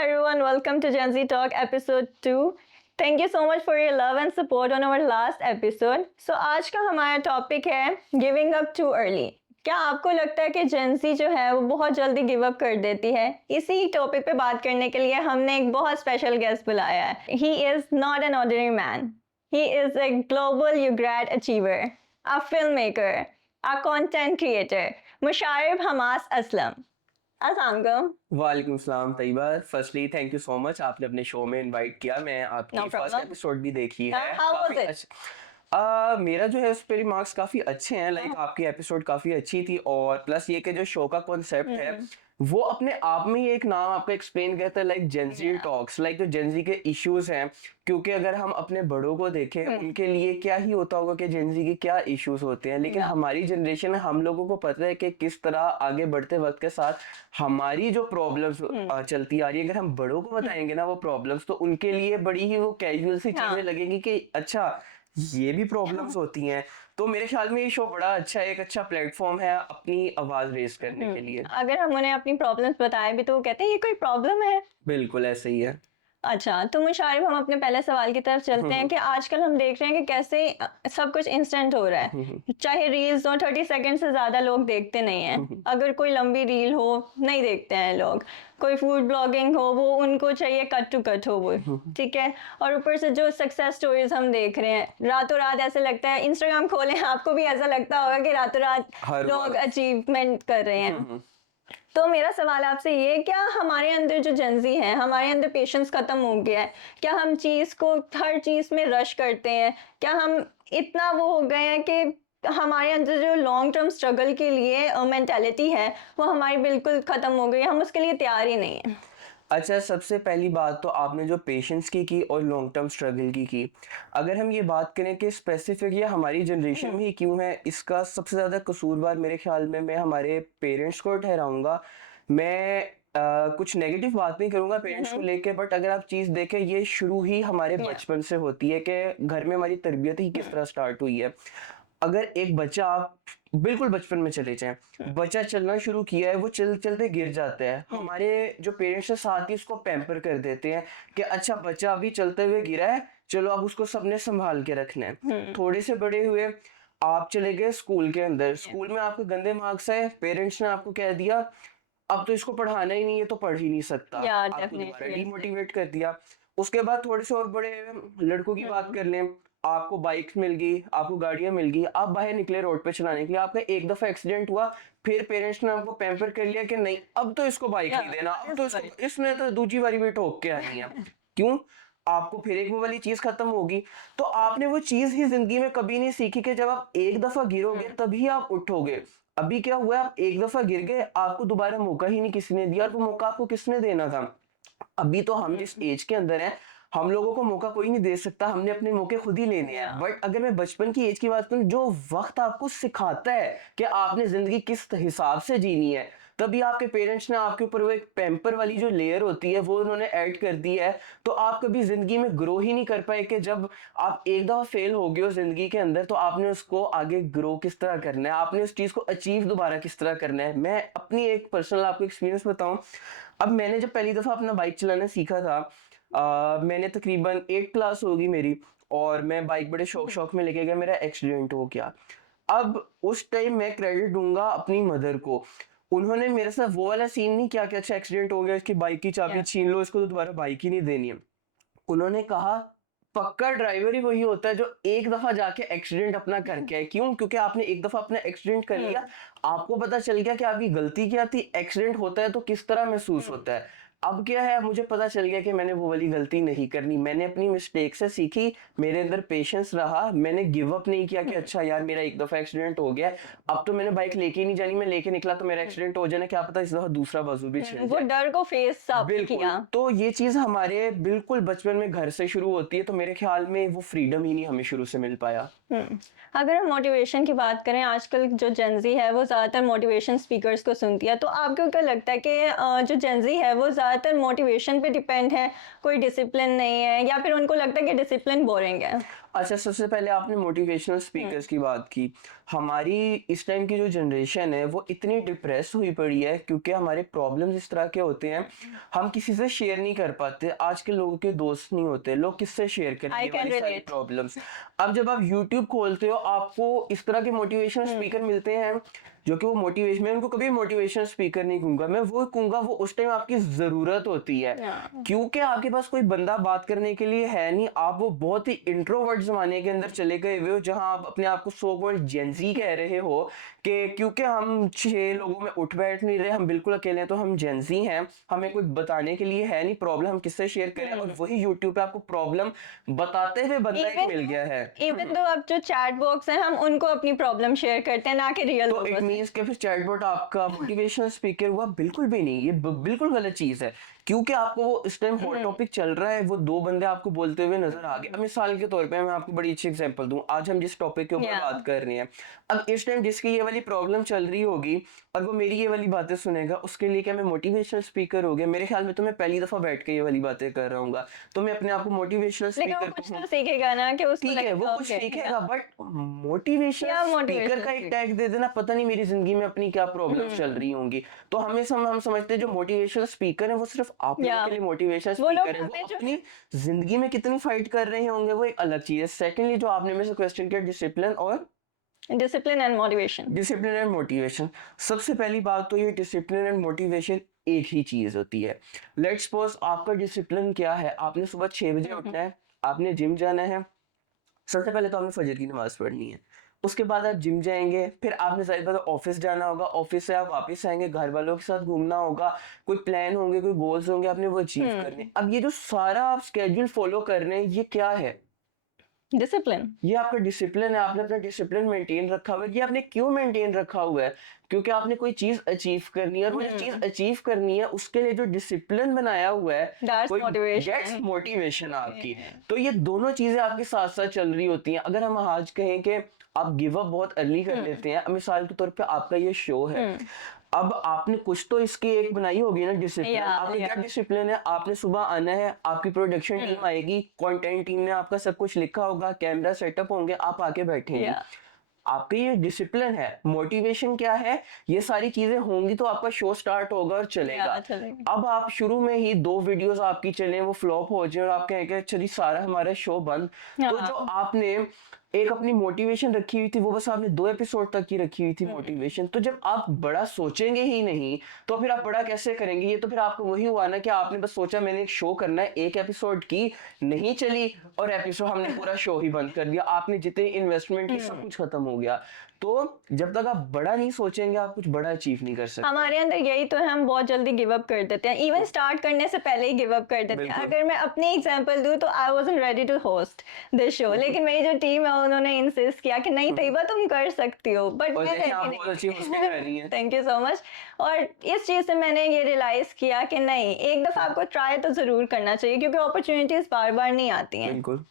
everyone, welcome to Gen Z Talk episode 2. Thank you so much for your love and support on our last episode. So आज का हमारा topic है giving up too early. क्या आपको लगता है कि जेन ज़ी जो है वो बहुत जल्दी गिव अप कर देती है? इसी टॉपिक पे बात करने के लिए हमने एक बहुत स्पेशल गेस्ट बुलाया है. He is not an ordinary man. He is a global UGRAD achiever, a filmmaker, a content creator, Musharib Hamas Aslam. अस्सलाम वालेकुम सलाम Taiba. Firstly thank you so much, आपने अपने शो में इनवाइट किया. मैं आपकी No फर्स्ट problem. एपिसोड भी देखी है. How was काफी it? मेरा जो है उस पे रिमार्क्स काफी अच्छे हैं. लाइक आपकी एपिसोड काफी अच्छी थी और प्लस ये कि जो शो का कॉन्सेप्ट है वो अपने आप में ही एक नाम आपका एक्सप्लेन करता है. लाइक जेन ज़ी टॉक्स, लाइक जो जेन ज़ी के इश्यूज हैं. क्योंकि अगर हम अपने बड़ों को देखें उनके लिए क्या ही होता होगा कि जेन ज़ी के क्या इश्यूज होते हैं, लेकिन हमारी जनरेशन में हम लोगों को पता है कि किस तरह आगे बढ़ते वक्त के साथ हमारी जो प्रॉब्लम्स चलती आ रही है. अगर हम बड़ों को बताएंगे ना वो प्रॉब्लम्स, तो उनके लिए बड़ी ही वो कैजुअल सी चीजें लगेंगी कि अच्छा ये भी प्रॉब्लम्स होती हैं. तो मेरे ख्याल में ये शो बड़ा अच्छा है, एक अच्छा प्लेटफॉर्म है अपनी आवाज रेज करने के लिए. अगर हम उन्हें अपनी प्रॉब्लम्स बताएं भी तो वो कहते हैं ये कोई प्रॉब्लम है. बिल्कुल ऐसे ही है. अच्छा, तो मुशारिब हम अपने पहले सवाल की तरफ चलते हैं कि आजकल हम देख रहे हैं कि कैसे सब कुछ इंस्टेंट हो रहा है. चाहे रील्स हो, 30 सेकंड से ज़्यादा लोग देखते नहीं हैं. अगर कोई लंबी रील हो नहीं देखते हैं लोग. कोई फूड ब्लॉगिंग हो वो उनको चाहिए कट टू कट हो वो, ठीक है. और ऊपर से जो सक्सेस स्टोरीज हम देख रहे हैं रातों रात, ऐसे लगता है इंस्टाग्राम खोलें आपको भी ऐसा लगता होगा कि रातों रात लोग अचीवमेंट कर रहे हैं. तो मेरा सवाल आपसे ये, क्या हमारे अंदर जो जेन ज़ी है, हमारे अंदर पेशेंस खत्म हो गया है? क्या हम चीज़ को हर चीज़ में रश करते हैं? क्या हम इतना वो हो गए हैं कि हमारे अंदर जो लॉन्ग टर्म स्ट्रगल के लिए मेंटालिटी है वो हमारी बिल्कुल ख़त्म हो गई है, हम उसके लिए तैयार ही नहीं है? अच्छा, सबसे पहली बात तो आपने जो पेशेंस की और लॉन्ग टर्म स्ट्रगल की. अगर हम ये बात करें कि स्पेसिफिक ये हमारी जनरेशन में ही क्यों है, इसका सबसे ज़्यादा कसूरवार मेरे ख्याल में मैं हमारे पेरेंट्स को ठहराऊंगा. मैं कुछ नेगेटिव बात नहीं करूंगा पेरेंट्स को लेके, बट अगर आप चीज़ देखें ये शुरू ही हमारे बचपन से होती है कि घर में हमारी तरबियत ही किस तरह स्टार्ट हुई है. अगर एक बच्चा, आप बिल्कुल बचपन में चले जाएं, बच्चा चलना शुरू किया है, वो चल चलते गिर जाता है. हमारे जो पेरेंट्स हैं साथ ही उसको पैम्पर कर देते हैं कि अच्छा बच्चा अभी चलते हुए गिरा है, चलो अब उसको सबने संभाल के रखना है. थोड़े से बड़े हुए, आप चले गए स्कूल के अंदर, स्कूल में आपके गंदे मार्क्स है, पेरेंट्स ने आपको कह दिया अब तो इसको पढ़ाना ही नहीं है, तो पढ़ ही नहीं सकता, आपको दोबारा डिमोटिवेट कर दिया. उसके बाद थोड़े से और बड़े लड़कों की बात कर लें, आपको बाइक मिल गई, आपको गाड़ियां मिल गई, आप बाहर निकले रोड पे चलाने के लिए, आपका एक दफा एक्सीडेंट हुआ, फिर पेरेंट्स ने आपको पैम्पर कर लिया कि नहीं अब तो इसको बाइक नहीं देना, अब तो इसको, इसने तो दूसरी बारी भी ठोक के आनी है. क्यों? आपको फिर एक वो वाली चीज खत्म होगी. तो आपने वो चीज ही जिंदगी में कभी नहीं सीखी कि जब आप एक दफा गिरोगे तभी आप उठोगे. अभी क्या हुआ, आप एक दफा गिर गए, आपको दोबारा मौका ही नहीं किसी ने दिया, और वो मौका आपको किसने देना था? अभी तो हम जिस एज के अंदर हैं, हम लोगों को मौका कोई नहीं दे सकता, हमने अपने मौके खुद ही लेने हैं. बट अगर मैं बचपन की एज की बात करूं, जो वक्त आपको सिखाता है कि आपने जिंदगी किस हिसाब से जीनी है, तभी आपके पेरेंट्स ने आपके ऊपर वो एक पैम्पर वाली जो लेयर होती है वो उन्होंने ऐड कर दी है. तो आप कभी जिंदगी में ग्रो ही नहीं कर पाए कि जब आप एक दफा फेल हो गए हो जिंदगी के अंदर, तो आपने उसको आगे ग्रो किस तरह करना है, आपने उस चीज को अचीव दोबारा किस तरह करना है. मैं अपनी एक पर्सनल आपको एक्सपीरियंस बताऊं. अब मैंने जब पहली दफा अपना बाइक चलाना सीखा था, मैंने तकरीबन 8 क्लास होगी मेरी, और मैं बाइक बड़े शौक शौक में लेके गया, मेरा एक्सीडेंट हो गया. अब उस टाइम मैं क्रेडिट दूंगा अपनी मदर को. उन्होंने मेरे साथ वो वाला सीन नहीं किया कि अच्छा एक्सीडेंट हो गया, इसकी बाइक की चाबी छीन लो, इसको तो दोबारा बाइक ही नहीं देनी है. उन्होंने कहा पक्का ड्राइवर ही वही होता है जो एक दफा जाके एक्सीडेंट अपना करके है. क्यों? क्योंकि आपने एक दफा अपना एक्सीडेंट कर लिया, आपको पता चल गया कि आपकी गलती क्या थी. एक्सीडेंट होता है तो किस तरह महसूस होता है. अब क्या है, मुझे पता चल गया कि मैंने वो वाली गलती नहीं करनी, मैंने अपनी मिस्टेक से सीखी, मेरे अंदर पेशेंस रहा, मैंने गिव अप नहीं किया कि अच्छा यार मेरा एक दफा एक्सीडेंट हो गया, अब तो मैंने बाइक लेके ही नहीं जानी, मैं लेके निकला तो मेरा एक्सीडेंट हो जाना, क्या पता इस दफा दूसरा बाजू भी छिल वो जाए. डर को फेस बिल्कुल. किया. तो ये चीज हमारे बिल्कुल बचपन में घर से शुरू होती है, तो मेरे ख्याल में वो फ्रीडम ही नहीं हमें शुरू से मिल पाया. अगर हम मोटिवेशन की बात करें, आजकल जो जेन ज़ी है वो ज़्यादातर मोटिवेशन स्पीकर्स को सुनती है. तो आपको क्या लगता है कि जो जेन ज़ी है वो ज़्यादातर मोटिवेशन पे डिपेंड है, कोई डिसिप्लिन नहीं है, या फिर उनको लगता है कि डिसिप्लिन बोरिंग है? अच्छा, सबसे पहले आपने मोटिवेशनल स्पीकर्स की बात की। हमारी इस टाइम की जो जनरेशन है वो इतनी डिप्रेस हुई पड़ी है क्योंकि हमारे प्रॉब्लम्स इस तरह के होते हैं, हम किसी से शेयर नहीं कर पाते। आज के लोगों के दोस्त नहीं होते, लोग किससे शेयर करें आई ये कैन वाली सारी रिलेट। प्रॉब्लम्स। अब जब आप यूट्यूब खोलते हो आपको इस तरह के मोटिवेशनल स्पीकर मिलते हैं जो कि वो मोटिवेशन, मैं उनको कभी मोटिवेशनल स्पीकर नहीं कहूंगा, मैं वो कहूंगा वो उस टाइम आपकी जरूरत होती है, क्योंकि आपके पास कोई बंदा बात करने के लिए है नहीं। आप वो बहुत ही इंट्रोवर्ट जमाने के अंदर चले गए हुए हो जहां आप अपने आप को सो कॉल्ड जेंजी कह रहे हो कि क्योंकि हम 6 लोगों में उठ बैठ नहीं रहे, हम बिल्कुल अकेले हैं तो हम जेंजी हैं, हमें कोई बताने के लिए है नहीं प्रॉब्लम, हम किससे शेयर करें। और वही यूट्यूब पे आपको प्रॉब्लम बताते हुए बंदा एक मिल गया है। इवन तो अब जो चैट बॉक्स है हम उनको अपनी प्रॉब्लम शेयर करते हैं, ना कि रियल तो लोगों इट से। मीन्स कि फिर चैटबॉट आपका मोटिवेशनल स्पीकर हुआ? बिल्कुल भी नहीं, ये बिल्कुल गलत चीज है, क्योंकि आपको वो इस टाइम हॉट टॉपिक चल रहा है, वो 2 बंदे आपको बोलते हुए नजर आ गए। अब मिसाल के तौर पे मैं आपको बड़ी अच्छी एग्जांपल दूं, आज हम जिस टॉपिक के ऊपर या बात कर रहे हैं, अब इस टाइम जिसकी ये वाली प्रॉब्लम चल रही होगी और वो मेरी ये वाली बातें सुनेगा, उसके लिए क्या मैं मोटिवेशनल स्पीकर हो गया? मेरे ख्याल में तो मैं पहली दफा बैठ के ये वाली बातें कर रहा हूँ, तो मैं अपने आप को मोटिवेशनल लेकिन वो स्पीकर कुछ कहूँ? तो सीखेगा ना, कि उसको ठीक है, वो लगेगा कुछ ओके सीखेगा, बट मोटिवेशनल क्या स्पीकर मोटिवेशनल का एक स्पीकर। टैग दे देना, पता नहीं मेरी जिंदगी में अपनी क्या प्रॉब्लम्स चल रही होंगी। तो हम समझते हैं जो मोटिवेशनल स्पीकर है वो सिर्फ आप लोगों या के लिए मोटिवेशनल वो लोग स्पीकर है, वो हमें जो अपनी जिंदगी में कितनी फाइट कर रहे होंगे वो एक अलग चीज है। सेकेंडली जो आपने मेरे से क्वेश्चन किया, discipline and motivation. Discipline and motivation, सबसे पहली बात तो ये डिसिप्लिन एंड मोटिवेशन एक ही चीज होती है। लेट्स सपोज आपका डिसिप्लिन क्या है, आपने सुबह 6 बजे उठना है, आपने जिम जाना है। सबसे पहले तो आपने फजर की नमाज पढ़नी है, उसके बाद आप जिम जाएंगे, फिर आपने सारी बात ऑफिस जाना होगा, ऑफिस से आप वापस आएंगे, घर वालों के साथ घूमना होगा, कोई प्लान होंगे, कोई गोल्स होंगे, आपने वो अचीव करने। अब ये जो सारा आप स्केड्यूल फॉलो कर रहे हैं ये क्या है? डिसिप्लिन। ये आपका डिसिप्लिन है, आपने अपना डिसिप्लिन मेंटेन रखा हुआ है। ये आपने क्यों मेंटेन रखा हुआ है? क्योंकि आपने कोई चीज अचीव करनी है, और वो जो चीज अचीव करनी है उसके लिए जो डिसिप्लिन बनाया हुआ है, दैट्स कोई गेट्स मोटिवेशन। मोटिवेशन आपकी। तो ये दोनों चीजें आपके साथ साथ चल रही होती हैं। अगर हम आज कहें कि आप गिव अप बहुत अर्ली कर लेते हैं, अब मिसाल के तौर पे आपका ये शो है, अब आपने कुछ तो इसकी एक बनाई होगी ना डिसिप्लिन। या आपने क्या डिसिप्लिन है? आपने सुबह आना है, आपकी प्रोडक्शन टीम आएगी, कंटेंट टीम ने आपका सब कुछ लिखा होगा, कैमरा सेटअप होंगे, आप आके बैठेंगे। या आपका ये डिसिप्लिन है। मोटिवेशन क्या है? ये सारी चीजें होंगी तो आपका शो स्टार्ट होगा और चलेगा। चलेगा। अब आप शुरू में ही 2 वीडियोस आपकी चले, वो फ्लॉप हो जाए और आप कहें कि अच्छा जी सारा हमारा शो बंद, तो जो आपने एक अपनी मोटिवेशन रखी हुई थी वो बस आपने 2 एपिसोड तक की रखी हुई थी मोटिवेशन। तो जब आप बड़ा सोचेंगे ही नहीं तो फिर आप बड़ा कैसे करेंगे? ये तो फिर आपको वही हुआ ना कि आपने बस सोचा मैंने एक शो करना है, 1 एपिसोड की नहीं चली और एपिसोड हमने पूरा शो ही बंद कर दिया, आपने जितनी इन्वेस्टमेंट की सब कुछ खत्म हो गया। तो जब तक आप बड़ा नहीं सोचेंगे आप कुछ बड़ा अचीव नहीं कर सकते। हमारे अंदर यही तो है, हम बहुत जल्दी गिव अप कर देते हैं, इवन स्टार्ट करने से पहले ही गिव अप कर देते हैं। बिल्कुल। अगर मैं अपनी एग्जांपल दूं तो I wasn't ready to host this show, लेकिन मेरी जो टीम है उन्होंने इंसिस्ट किया कि नहीं तैयबा तुम कर सकती हो, बट और मैं देखिए आप बहुत अच्छी होस्ट कर रही हैं। Thank you so much. और इस चीज़ से मैंने ये रियलाइज किया कि नहीं, एक दफ़ा आपको ट्राई तो ज़रूर करना चाहिए, क्योंकि अपॉर्चुनिटीज़ बार बार नहीं आती हैं। बिल्कुल।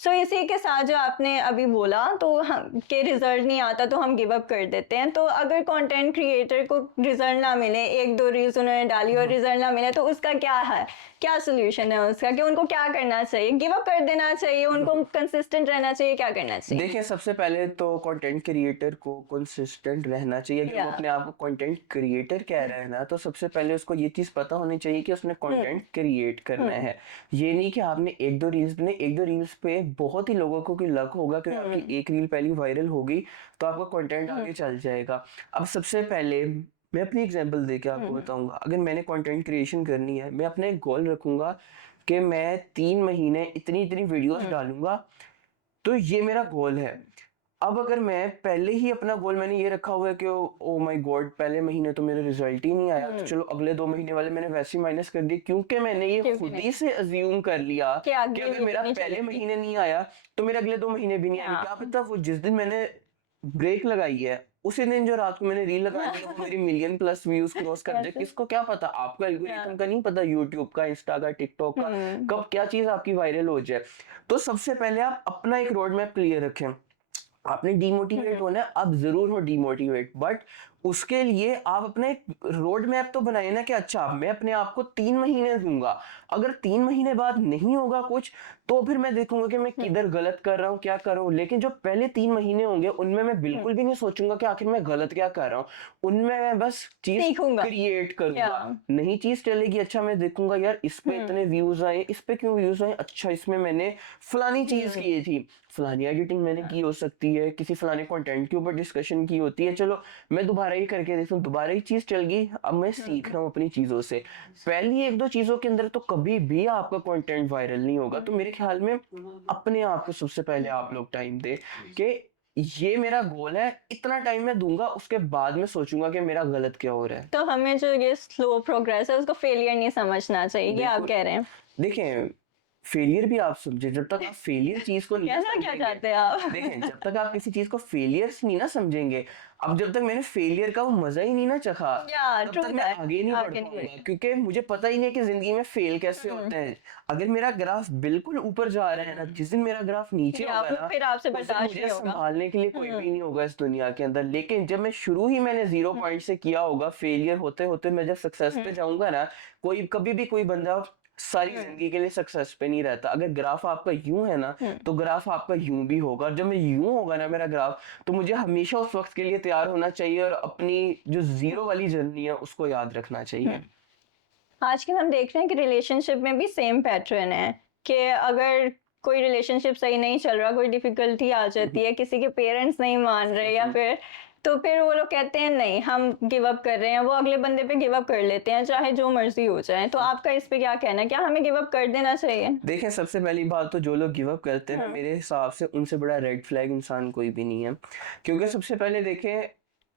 सो इसी के साथ जो आपने अभी बोला, तो हम के रिजल्ट नहीं आता तो हम गिव अप कर देते हैं। तो अगर कंटेंट क्रिएटर को रिजल्ट ना मिले, 1-2 रील्स उन्होंने डाली और रिजल्ट ना मिले, तो उसका क्या है, क्या सोल्यूशन है उसका, कि उनको क्या करना चाहिए? गिव अप कर देना चाहिए, उनको कंसिस्टेंट रहना चाहिए, क्या करना चाहिए? देखिए सबसे पहले तो कंटेंट क्रिएटर को कंसिस्टेंट रहना चाहिए। अगर वो अपने आप को कंटेंट क्रिएटर कह रहा है ना, तो सबसे पहले उसको ये चीज पता होनी चाहिए कि उसने कंटेंट क्रिएट करना है। ये नहीं कि आपने 1-2 रील्स बने, 1-2 रील्स पे बहुत ही लोगों को की लक होगा कि आपकी एक रील पहली वायरल होगी तो आपका कंटेंट आगे चल जाएगा। अब सबसे पहले मैं अपनी एग्जांपल देके आपको बताऊंगा, अगर मैंने कंटेंट क्रिएशन करनी है, मैं अपना एक गोल रखूंगा कि मैं 3 महीने इतनी इतनी वीडियोस डालूंगा, तो ये मेरा गोल है। अब अगर मैं पहले ही अपना गोल मैंने ये रखा हुआ है कि ओ माय गॉड पहले महीने तो मेरा रिजल्ट ही नहीं आया, तो चलो अगले 2 महीने वाले मैंने वैसे ही माइनस कर दिए, क्योंकि मैंने ये खुद ही से अज्यूम कर लिया कि कि अगर मेरा पहले महीने नहीं आया तो मेरे अगले 2 महीने भी नहीं आएंगे। क्या पता वो जिस दिन मैंने ब्रेक लगाई है उसी दिन जो रात को मैंने रील लगानी है वो मेरी मिलियन प्लस व्यूज क्रॉस कर दे। किसको क्या पता? आपका एल्गोरिथम का नहीं पता, यूट्यूब का, इंस्टा का, टिकटॉक का, कब क्या चीज आपकी वायरल हो जाए। तो सबसे पहले आप अपना एक रोड मैप क्लियर रखें। आपने डीमोटिवेट होना है, आप जरूर हो डीमोटिवेट, बट उसके लिए आप अपना एक रोड मैप तो बनाए ना कि अच्छा मैं अपने आप को 3 महीने दूंगा, अगर 3 महीने बाद नहीं होगा कुछ तो फिर मैं देखूंगा कि मैं किधर गलत कर रहा हूँ, क्या कर रहा हूँ। लेकिन जो पहले 3 महीने होंगे उनमें मैं बिल्कुल भी नहीं सोचूंगा कि आखिर मैं गलत क्या कर रहा हूँ। उनमें मैं बस चीज सीखूंगा। क्रिएट करूंगा। या नई चीज चलेगी, अच्छा मैं देखूंगा यार इस पे इतने व्यूज आए, इस पे क्यों व्यूज आए, अच्छा इसमें मैंने फलानी चीज की थी, फलानी एडिटिंग मैंने की हो सकती है, किसी फलाने कंटेंट के ऊपर डिस्कशन की होती है, चलो मैं दोबारा ही करके देखता हूँ, दोबारा ही चीज चल गई, अब मैं सीख रहा हूँ अपनी चीजों से। पहली 1-2 चीजों के अंदर तो कभी भी आपका कंटेंट वायरल नहीं होगा। तो मेरे ख्याल में अपने आप को सबसे पहले आप लोग टाइम दे कि ये मेरा गोल है, इतना टाइम मैं दूंगा, उसके बाद में सोचूंगा कि मेरा गलत क्या हो रहा है। तो हमें जो ये स्लो प्रोग्रेस है उसको फेलियर नहीं समझना चाहिए, ये आप बिल्कुल। कह रहे हैं। देखें, फेलियर भी आप समझे, जब तक आप फेलियर चीज को नहीं कैसा क्या समझेंगे, चाहते हैं आप? देखें जब तक आप किसी चीज को फेलियर्स नहीं ना समझेंगे, अब जब तक मैंने फेलियर का वो मजा ही नहीं ना चखा, या तब ट्रू तक मैं दैट, आगे नहीं बढ़ आगे नहीं पाऊंगा, बढ़े। क्योंकि मुझे पता ही नहीं है कि जिंदगी में फेल कैसे होते हैं। अगर मेरा ग्राफ बिल्कुल ऊपर जा रहा है ना, जिस दिन मेरा ग्राफ नीचे या होगा वो ना, फिर आपसे उस दिन बर्दाश्त मुझे नहीं होगा। संभालने के लिए कोई भी नहीं होगा इस दुनिया के अंदर। लेकिन जब मैं शुरू ही मैंने 0 पॉइंट से किया होगा, फेलियर होते होते मैं जब सक्सेस पे जाऊंगा ना, कोई कभी भी कोई बंदा सारी जिंदगी के लिए सक्सेस पे नहीं रहता। अगर ग्राफ आपका यूं है ना, तो ग्राफ आपका यूं भी होगा। और जब मैं यूं होगा ना मेरा ग्राफ, तो मुझे हमेशा उस वक्त के लिए तैयार होना चाहिए और अपनी जो जीरो वाली जर्नी है उसको याद रखना चाहिए। आजकल हम देख रहे हैं कि रिलेशनशिप में भी सेम पैटर्न है कि अगर कोई रिलेशनशिप सही नहीं चल रहा, कोई डिफिकल्टी आ जाती है, किसी के पेरेंट्स नहीं मान रहे या फिर, तो फिर वो लोग कहते हैं नहीं हम गिव अप कर रहे हैं, वो अगले बंदे पे गिव अप कर लेते हैं चाहे जो मर्जी हो जाए। तो आपका इस पे क्या कहना है, क्या हमें गिव अप कर देना चाहिए? देखें, सबसे पहली बात तो जो लोग गिव अप करते हैं ना, मेरे हिसाब से उनसे बड़ा रेड फ्लैग इंसान कोई भी नहीं है। क्योंकि सबसे पहले देखें,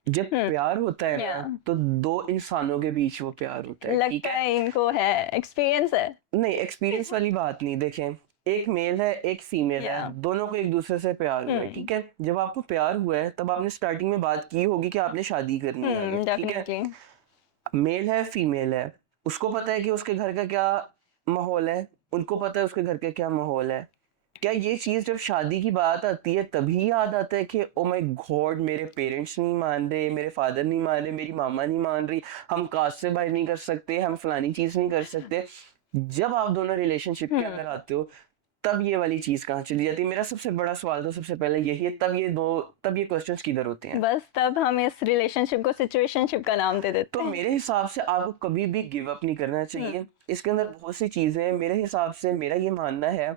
जब प्यार होता है या ना, तो 2 इंसानों के बीच वो प्यार होता है, ठीक लगता है। है इनको है, एक्सपीरियंस है। नहीं, एक्सपीरियंस वाली बात नहीं। देखें, एक मेल है एक फीमेल है, या दोनों को एक दूसरे से प्यार हुआ है, ठीक है। जब आपको प्यार हुआ है तब आपने स्टार्टिंग में बात की होगी कि आपने शादी करनी है आगे, ठीक है। डेफिनेटली। मेल है फीमेल है, उसको पता है कि उसके घर का क्या माहौल है, उनको पता है उसके घर का क्या माहौल है। क्या ये चीज जब शादी की बात आती है तभी याद आता है कि ओ माय गॉड मेरे पेरेंट्स नहीं मान रहे, मेरे फादर नहीं मान रहे, मेरी मामा नहीं मान रही, हम कास्ट से बाहर नहीं कर सकते, हम फलानी चीज नहीं कर सकते। जब आप दोनों रिलेशनशिप के अंदर आते हो, तब ये वाली चीज कहाँ चली जाती है। मेरा सबसे बड़ा सवाल तो सबसे पहले यही है, तब ये क्वेश्चंस किधर होते हैं। बस तब हम इस रिलेशनशिप को सिचुएशनशिप का नाम दे देते तो हैं। मेरे हिसाब से आपको कभी भी गिव अप नहीं करना चाहिए। इसके अंदर बहुत सी चीजें हैं, मेरे हिसाब से मेरा ये मानना है,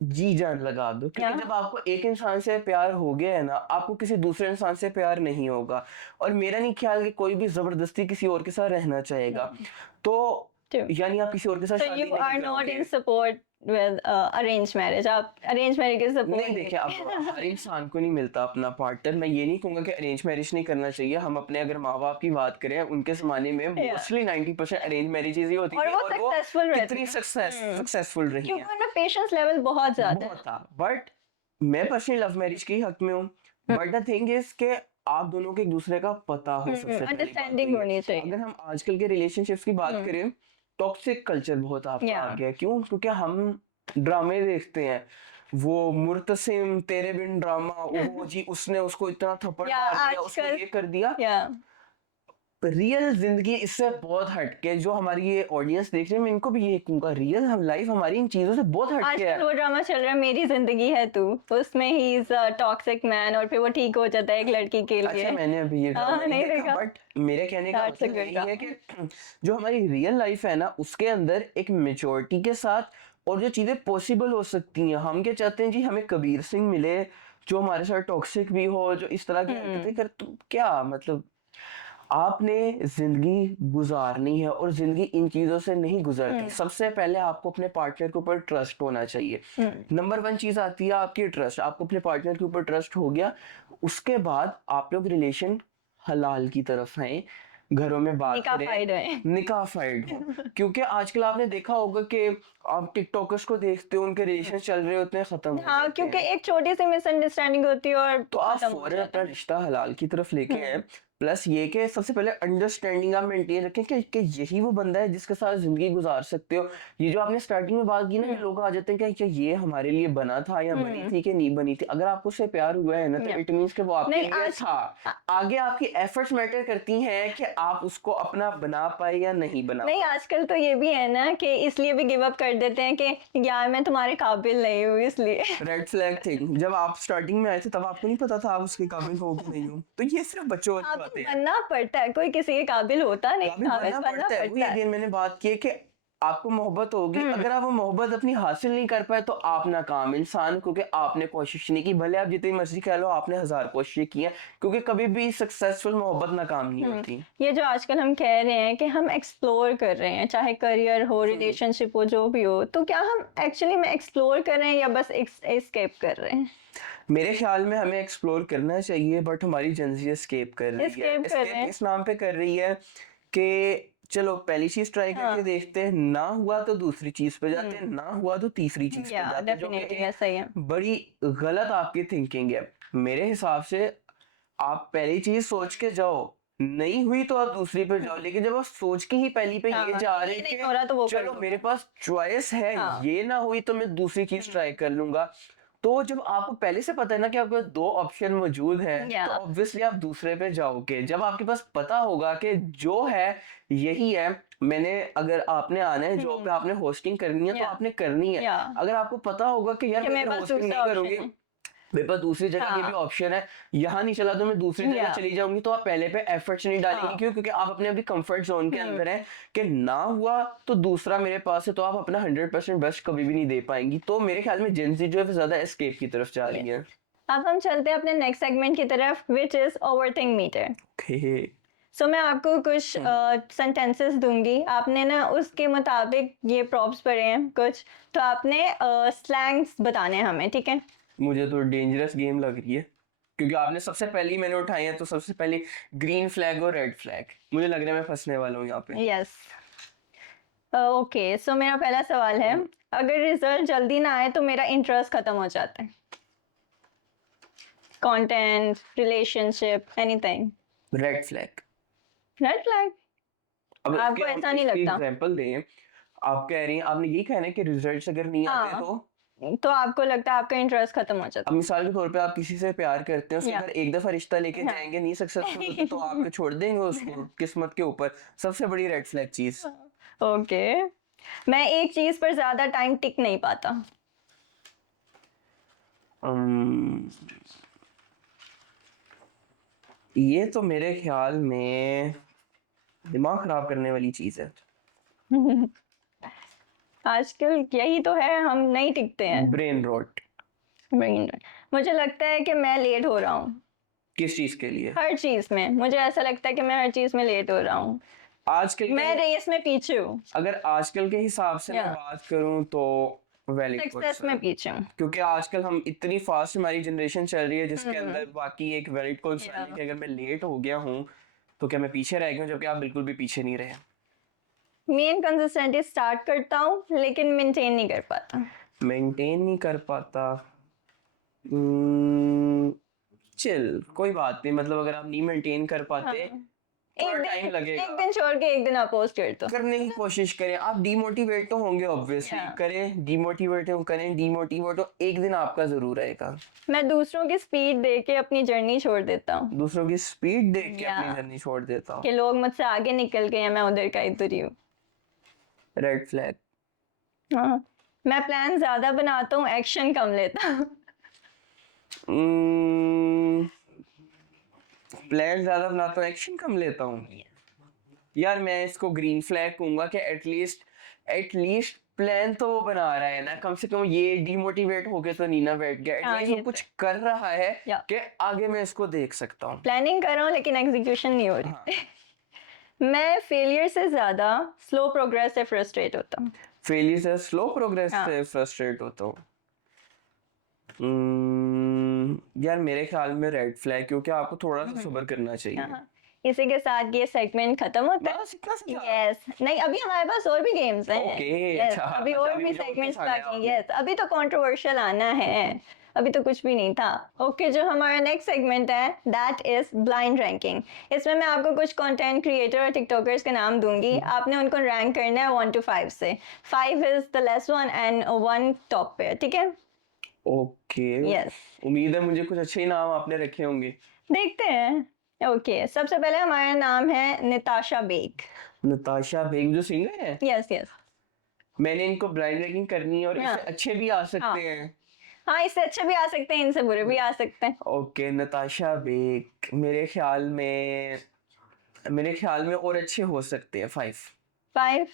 जी जान लगा दो। या क्योंकि जब आपको एक इंसान से प्यार हो गया है ना, आपको किसी दूसरे इंसान से प्यार नहीं होगा। और मेरा नहीं ख्याल कि कोई भी जबरदस्ती किसी और के साथ रहना चाहेगा। तो true. यानी आप किसी और के साथ So शादी you नहीं are not करोगे। in support with arranged marriage, आप arranged marriage के support नहीं, देखिए, अब हर इंसान को नहीं मिलता अपना पार्टनर। मैं ये नहीं कहूंगा कि अरेंज मैरिज नहीं करना चाहिए। हम अपने अगर माँ बाप की बात करें, उनके जमाने में Yeah. मोस्टली 90% अरेंज मैरिजेज ही होती और थी, वो और वो सक्सेसफुल रहती कितनी है सक्सेसफुल रही क्योंकि हैं। उनमें पेशेंस लेवल बहुत ज्यादा बहुत था। बट मैं पर्सनली लव मैरिज के ही हक में हूँ। बट द थिंग इज के आप दोनों को एक दूसरे का पता हो, है। सबसे पहली बात तो अंडरस्टैंडिंग ये है। होनी चाहिए। अगर हम आजकल के रिलेशनशिप्स की बात करें, टॉक्सिक कल्चर बहुत आपका या आ गया है। क्यों? क्योंकि हम ड्रामे देखते हैं, वो मुर्तसिम तेरे बिन ड्रामा, ओहो जी उसने उसको इतना थप्पड़ या मार दिया, उसने आजकल ये कर दिया। या रियल जिंदगी इससे बहुत हटके, जो हमारी ये ऑडियंस देख रहे हैं, मैं इनको भी ये कहूंगा, रियल हम लाइफ हमारी इन चीजों से बहुत हटके आजकल है। वो ड्रामा चल रहा है मेरी जिंदगी है तू, उसमें he is a toxic man और फिर वो ठीक हो जाता है एक लड़की के लिए। अच्छा, मैंने अभी ये ड्रामा नहीं नहीं देखा, देखा। बट मेरे कहने का That's a मतलब good यही है कि जो हमारी रियल लाइफ है ना, उसके अंदर एक मेच्योरिटी के साथ और जो चीजें पॉसिबल हो सकती हैं। हम क्या चाहते हैं जी, हमें कबीर सिंह मिले जो हमारे साथ टॉक्सिक भी हो, जो इस तरह की हरकतें कर, तो क्या मतलब, आपने जिंदगी गुजारनी है और जिंदगी इन चीजों से नहीं गुजरती। सबसे पहले आपको अपने पार्टनर के ऊपर ट्रस्ट होना चाहिए। नंबर 1 चीज आती है आपकी ट्रस्ट। आपको अपने पार्टनर के ऊपर ट्रस्ट हो गया, उसके बाद आप लोग रिलेशन हलाल की तरफ आए, घरों में बात करें, निकाफाइड है। निकाफाइड हो। क्योंकि आजकल आपने देखा होगा कि आप टिकटॉकर्स को देखते हो, उनके रिलेशन चल रहे होते हैं, खत्म हो हाँ, जाते क्योंकि हैं। एक छोटी सी मिसअंडरस्टैंडिंग होती है और तो आप खत्म हो फौरन जाता अपना है। रिश्ता हलाल की तरफ लेके आए। प्लस ये कि सबसे पहले अंडरस्टैंडिंग आप मेंटेन रखें कि यही वो बंदा है जिसके साथ जिंदगी गुजार सकते हो। ये जो आपने स्टार्टिंग में बात की ना कि लोग आ जाते हैं कि क्या ये हमारे लिए बना था या बनी थी कि नहीं बनी थी। अगर आपको उससे प्यार हुआ है ना तो Yeah. इट मींस कि वो आपके नहीं, लिए आज- था। आगे आपकी एफर्ट्स मैटर करती हैं कि आप उसको अपना बना पाए या नहीं बना नहीं, पाए। आजकल तो ये भी है ना कि इसलिए भी गिव अप कर देते हैं कि यार मैं तुम्हारे काबिल नहीं हूँ इसलिए। रेड फ्लैग थिंग, जब आप स्टार्टिंग में आए थे तब आपको नहीं पता था आप उसके काबिल हो कि नहीं हो। तो ये सिर्फ बच्चों वाली काबिल बातें हैं। बनना पड़ता है, कोई किसी के काबिल होता नहीं, काबिल काबिल बनना बनना पड़ता है। वही पड़ता है। अगेन मैंने बात की है कि आपको मोहब्बत होगी, अगर आप वो मोहब्बत अपनी हासिल नहीं कर पाए तो आप नाकाम इंसान, क्योंकि आपने कोशिश नहीं की। भले आप जितनी मर्जी कह लो आपने 1000 कोशिशें की हैं, क्योंकि कभी भी सक्सेसफुल मोहब्बत नाकाम नहीं होती। ये जो आजकल हम कह रहे हैं कि हम एक्सप्लोर कर रहे हैं, चाहे करियर हो, रिलेशनशिप हो, जो भी हो, तो क्या हम एक्चुअली में एक्सप्लोर कर रहे हैं या बस एस्केप कर रहे हैं? मेरे ख्याल में हमें एक्सप्लोर करना चाहिए, बट हमारी जनजी एस्केप कर रही है। एस्केप कर रहे एस्केप हैं। इस नाम पे कर रही है कि चलो पहली चीज ट्राई करके हाँ। देखते हैं, ना हुआ तो दूसरी चीज पे जाते हैं, ना हुआ तो तीसरी चीज पे या जाते हैं, जो डेफिनेटली कि ऐसा ही है। बड़ी गलत आपकी थिंकिंग है। मेरे हिसाब से आप पहली चीज सोच के जाओ, नहीं हुई तो आप दूसरी पे जाओ। लेकिन जब आप सोच के ही पहली पे ये हाँ, जा ये रहे नहीं हो रहा तो वो कि कर चलो लो। मेरे पास चॉइस है, हाँ। ये ना हुई तो मैं दूसरी चीज ट्राई कर लूंगा। तो जब आपको पहले से पता है ना कि आपके पास दो ऑप्शन मौजूद हैं, या तो ऑब्वियसली आप दूसरे पे जाओगे। जब आपके पास पता होगा कि जो है यही है, मैंने अगर आपने आना है जॉब पे, आपने होस्टिंग करनी है तो या आपने करनी है। या अगर आपको पता होगा कि यार कि मैं मेरे अगर पास होस्टिंग दूसरा नहीं ऑप्शन करूंगी, है। मेरे पास दूसरी जगह की भी हाँ। ऑप्शन है, यहाँ नहीं चला तो मैं दूसरी जगह या चली जाऊंगी, तो आप पहले पे एफर्ट्स नहीं डालेंगे। हाँ। क्यों? क्योंकि आप अपने अभी कंफर्ट जोन के अंदर हैं कि ना हुआ तो दूसरा मेरे पास है, तो आप अपना 100% बेस्ट कभी भी नहीं दे पाएंगी। तो मेरे ख्याल में जेंजी जो है वो ज्यादा एस्केप की तरफ जा रही है। अब हम चलते हैं अपने नेक्स्ट सेगमेंट की तरफ, which is overthink meter. Okay. So मैं आपको कुछ सेंटेंसेस दूंगी, आपने ना उसके मुताबिक ये प्रॉप्स पढ़े हैं कुछ, तो आपने स्लैंग्स बताने हैं हमें, ठीक है? मुझे तो डेंजरस गेम लग रही है, क्योंकि आपने सबसे पहली मैंने उठाई है, तो सबसे पहले ग्रीन फ्लैग और रेड फ्लैग। मुझे लग रहा है मैं फंसने वाला हूँ यहाँ पे। यस। ओके, सो मेरा पहला सवाल है, अगर रिजल्ट जल्दी ना आए तो मेरा इंटरेस्ट खत्म हो जाता है। Content, relationship, anything. Red flag. Red flag? अब आपको ऐसा नहीं लगता? एग्जांपल दें। आप कह रही हैं, आपने ये कहना है कि रिजल्ट्स अगर नहीं आते हाँ, तो तो आपको लगता है आपका इंटरेस्ट खत्म हो जाता अब मिसाल के तौर पे आप किसी से प्यार करते हैं, उसके या अगर एक दफा रिश्ता लेके हाँ। जाएंगे, नहीं सक्सेसफुल होते तो आपको छोड़ देंगे उसको किस्मत के ऊपर। सबसे बड़ी रेड फ्लैग चीज। ओके, मैं एक चीज पर ज्यादा टाइम टिक नहीं पाता। अम्म, ये तो मेरे ख्याल में दिमाग खराब करने वाली चीज है। आजकल यही तो है, हम नहीं टिकते हैं। Brain rot. मुझे लगता है कि मैं लेट हो रहा हूँ किस चीज के लिए? हर चीज में। मुझे ऐसा लगता है कि मैं हर चीज में लेट हो रहा हूँ, आजकल मैं के रेस में पीछे हूँ, अगर आजकल के हिसाब से मैं या बात करूं तो वैलिड सक्सेस में पीछे हूँ। क्योंकि आजकल हम इतनी फास्ट हमारी जनरेशन चल रही है जिसके अंदर बाकी एक वैलिड कॉन्सेप्ट है कि अगर मैं लेट हो गया हूँ तो क्या मैं पीछे रह गया हूँ, जबकि आप बिल्कुल भी पीछे नहीं रहे। मेन कंसिस्टेंसी स्टार्ट करता हूँ लेकिन मेंटेन नहीं कर पाता। मेंटेन नहीं कर पाता। चिल, कोई बात नहीं। मतलब अगर आप नहीं मेंटेन कर पाते, हाँ। थोड़ा टाइम लगेगा। एक दिन छोड़ के एक दिन अपोज कर दो। करने की कोशिश करें। आप डीमोटिवेट तो होंगे ऑब्वियसली, Yeah. करें डीमोटिवेट हो, करें डीमोटिवेट हो, एक दिन आपका जरूर आएगा। मैं दूसरों की स्पीड देख के अपनी जर्नी छोड़ देता हूँ, दूसरों की स्पीड देख के Yeah. अपनी जर्नी छोड़ देता हूँ। कि लोग मुझसे आगे निकल गए हैं, मैं उधर का इधर ही हूँ। Red flag. हाँ, मैं प्लान ज्यादा बनाता हूँ, एक्शन कम लेता हूँ। प्लान ज्यादा बनाता हूँ, एक्शन कम लेता हूँ। यार मैं इसको ग्रीन फ्लैग कहूंगा कि एटलीस्ट प्लान तो वो बना रहा है ना, कम से कम ये डीमोटिवेट होके तो नहीं ना बैठ गया। हाँ, एटलीस्ट ये वो कुछ कर रहा है या कि आगे मैं इसको देख सकता हूँ। प्लानिंग कर रहा हूँ लेकिन एग्जीक्यूशन नहीं हो रही। हाँ। मैं फेलियर से ज्यादा स्लो प्रोग्रेस से फ्रस्ट्रेट होता हूँ। फेलियर से स्लो प्रोग्रेस हाँ। से फ्रस्ट्रेट होता हूँ। यार मेरे ख्याल में रेड फ्लैग, क्योंकि आपको थोड़ा सा सब्र करना चाहिए। हाँ। इसी के साथ ये सेगमेंट खत्म होता है। बस इतना सा था। यस, नहीं अभी हमारे पास और भी गेम्स हैं। Okay, Yes, अच्छा, अभी अच्छा, और अभी भी मुझे सेगमेंट्स वापस आना है बाकी हैं। आपने। यस, अभी तो कंट्रोवर्शियल आना है। अभी तो कुछ भी नहीं था। ओके, जो हमारा नेक्स्ट सेगमेंट है दैट इज ब्लाइंड रैंकिंग। इसमें मैं आपको कुछ कंटेंट क्रिएटर और टिकटॉकर्स के नाम दूंगी, आपने उनको रैंक करना है 1 to 5 से। 5 is the less one and 1 top पे, ठीक है? ओके, यस, उम्मीद है मुझे कुछ अच्छे ही नाम आपने रखे होंगे। देखते हैं। ओके, सबसे पहले हमारा नाम है निताशा बेग। नताशा बेग जो सिंगर है, यस यस। मैंने इनको ब्लाइंड रैंकिंग करनी है और हाँ। इससे अच्छे भी आ हाँ सकते हैं। हाँ, इससे अच्छे भी आ सकते हैं, इनसे बुरे भी आ सकते हैं। ओके, नताशा बेग मेरे ख्याल में और अच्छे हो सकते हैं 5। 5।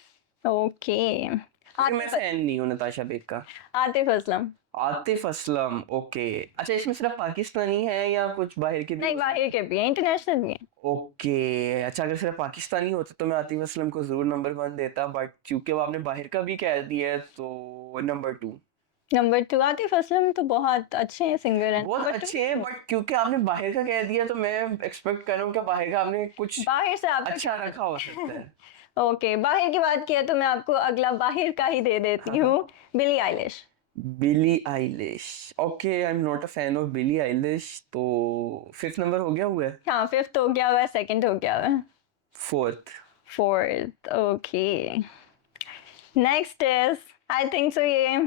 ओके। क्योंकि मैं फैन नहीं हूँ नताशा बेग का। आतिफ असलम। आतिफ असलम, ओके। अच्छा, इसमें सिर्फ पाकिस्तानी है या कुछ बाहर के भी नहीं, हो बाहर के भी हैं, इंटरनेशनल भी हैं। सकते? ओके, अच्छा, अगर सिर्फ पाकिस्तानी होता तो मैं आतिफ असलम को जरूर नंबर 1 देता, बट क्योंकि वो आपने बाहर का भी कह दिया है तो नंबर 2। नंबर 2 आतिफ असलम तो बहुत अच्छे हैं, सिंगर हैं। बहुत नंबर 2 अच्छे हैं, बट क्योंकि आपने बाहर का कह दिया तो मैं एक्सपेक्ट कर रहा हूँ कि बाहर का आपने कुछ बाहर से आपको अच्छा रखा हो सकता है। ओके, बाहर की बात किया तो मैं आपको अगला बाहर का ही दे देती हाँ, हूँ, Billie Eilish. Billie Eilish, okay, I am not a fan of Billie Eilish, तो 5th नंबर हो गया हुआ है। हाँ, 5th हो गया हुआ है, 2nd हो गया हुआ है। 4th। 4th, okay. Next is, I think so ये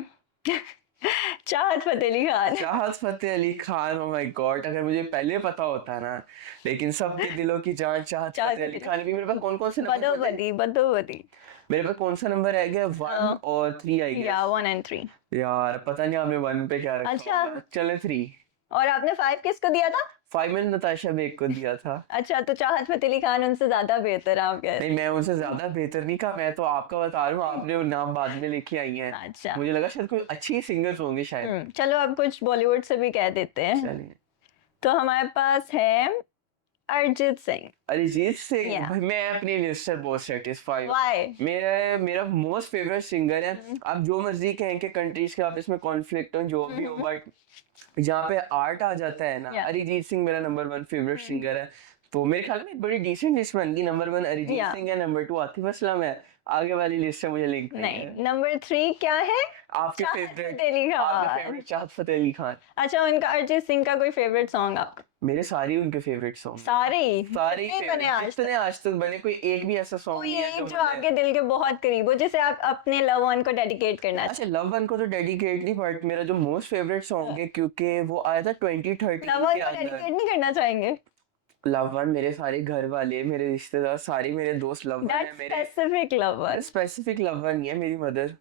Chahat Fateh Ali Khan. Chahat Fateh Ali Khan, oh my God, अगर मुझे पहले पता होता ना, लेकिन सबके दिलों की जान चाहत चाहत फतेह अली फतेह खान भी। मेरे पास कौन कौन से नंबर बचे? बदोबदी बदोबदी। मेरे पास कौन सा नंबर रह गया? 1 और 3 आई या गेस। 1 and 3। यार पता नहीं आपने 1 पे क्या रखा अच्छा, होगा। चले 3। और आपने 5 किसको दिया था? 5 मैंने नताशा बेग को दिया था। अच्छा, तो चाहत फतेह अली खान उनसे ज्यादा बेहतर है, आप कह रहे नहीं, मैं उनसे ज्यादा बेहतर नहीं कहा, मैं तो आपका बता रहा हूँ, आपने वो नाम बाद में लेके आई हैं। हैं? अच्छा। मुझे लगा शायद कोई अच्छी सिंगर्स होंगे शायद। चलो अब कुछ बॉलीवुड से भी कह देते हैं। चलिए। तो हमारे पास है अरिजीत सिंह। अरिजीत सिंह, या भाई मैं अपनी लिस्ट से बहुत सेटिस्फाइड हूँ। वाई? मेरा मेरा मोस्ट फेवरेट सिंगर है। आप जो मर्जी कहें कि कंट्रीज के आपस में कॉन्फ्लिक्ट हो जो भी हो, बट जहाँ पे आर्ट आ जाता है ना, या अरिजीत सिंह मेरा नंबर 1 फेवरेट सिंगर है। तो मेरे ख्याल में एक बड़ी डिसेंट लिस्ट बन गई। नंबर 1 अरिजीत या सिंह है, नंबर 2 आतिफ असलम है। आगे वाली लिस्ट से मुझे लिंक नहीं नहीं, है। नंबर 3 क्या है? आपके चाहत फेवरेट फतेह अली आपके खान। फेवरेट चाहत फतेह अली खान। अच्छा, उनका अरिजीत सिंह का कोई फेवरेट सॉन्ग आपका? मेरे सारे उनके फेवरेट सॉन्ग, सारे ही? सारे ही कितने बने favorite, आज जितने तक? आज तक बने कोई एक भी ऐसा सॉन्ग कोई नहीं है एक जो जो मुझे। आपके दिल के बहुत करीब हो, जिसे आप अपने लव वन को डेडिकेट करना अच्छा, लव वन को तो डेडिकेट नहीं, बट मेरा जो मोस्ट फेवरेट सॉन्ग है क्योंकि वो आया था 2013 लव वन के को अंदर। डेडिकेट नहीं करना चाहेंगे? लव वन मेरे सारे घर वाले, मेरे रिश्तेदार, सारे मेरे दोस्त लव वन दैट है मेरे। Specific love one. Specific love one नहीं है, मेरी मदर।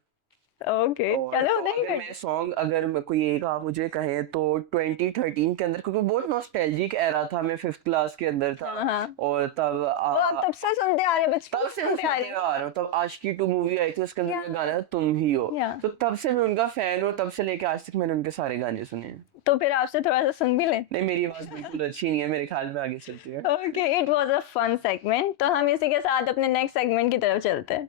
ओके, और चलो तो नहीं अगर मैं सॉन्ग, अगर कोई एक आप मुझे कहें तो 2013 के अंदर, क्योंकि बहुत नॉस्टैल्जिक एरा था, मैं 5th क्लास के अंदर था। हाँ, और तब वो आप तब से सुनते आ रहे, बचपन तब से से मैं सुनते आ सुनते रहे। आ रहा हूँ। तब आशिकी 2 मूवी आई थी, उसके अंदर या का गाना था तुम ही हो। या तो तब से मैं उनका फैन हूँ, तब से लेके आज तक मैंने उनके सारे गाने सुने हैं। तो फिर आपसे थोड़ा सा सुन भी लें। नहीं, मेरी आवाज बिल्कुल अच्छी नहीं है, मेरे ख्याल में आगे चलती है। Okay, it was a fun segment, तो हम इसी के साथ अपने नेक्स्ट सेगमेंट की तरफ चलते हैं।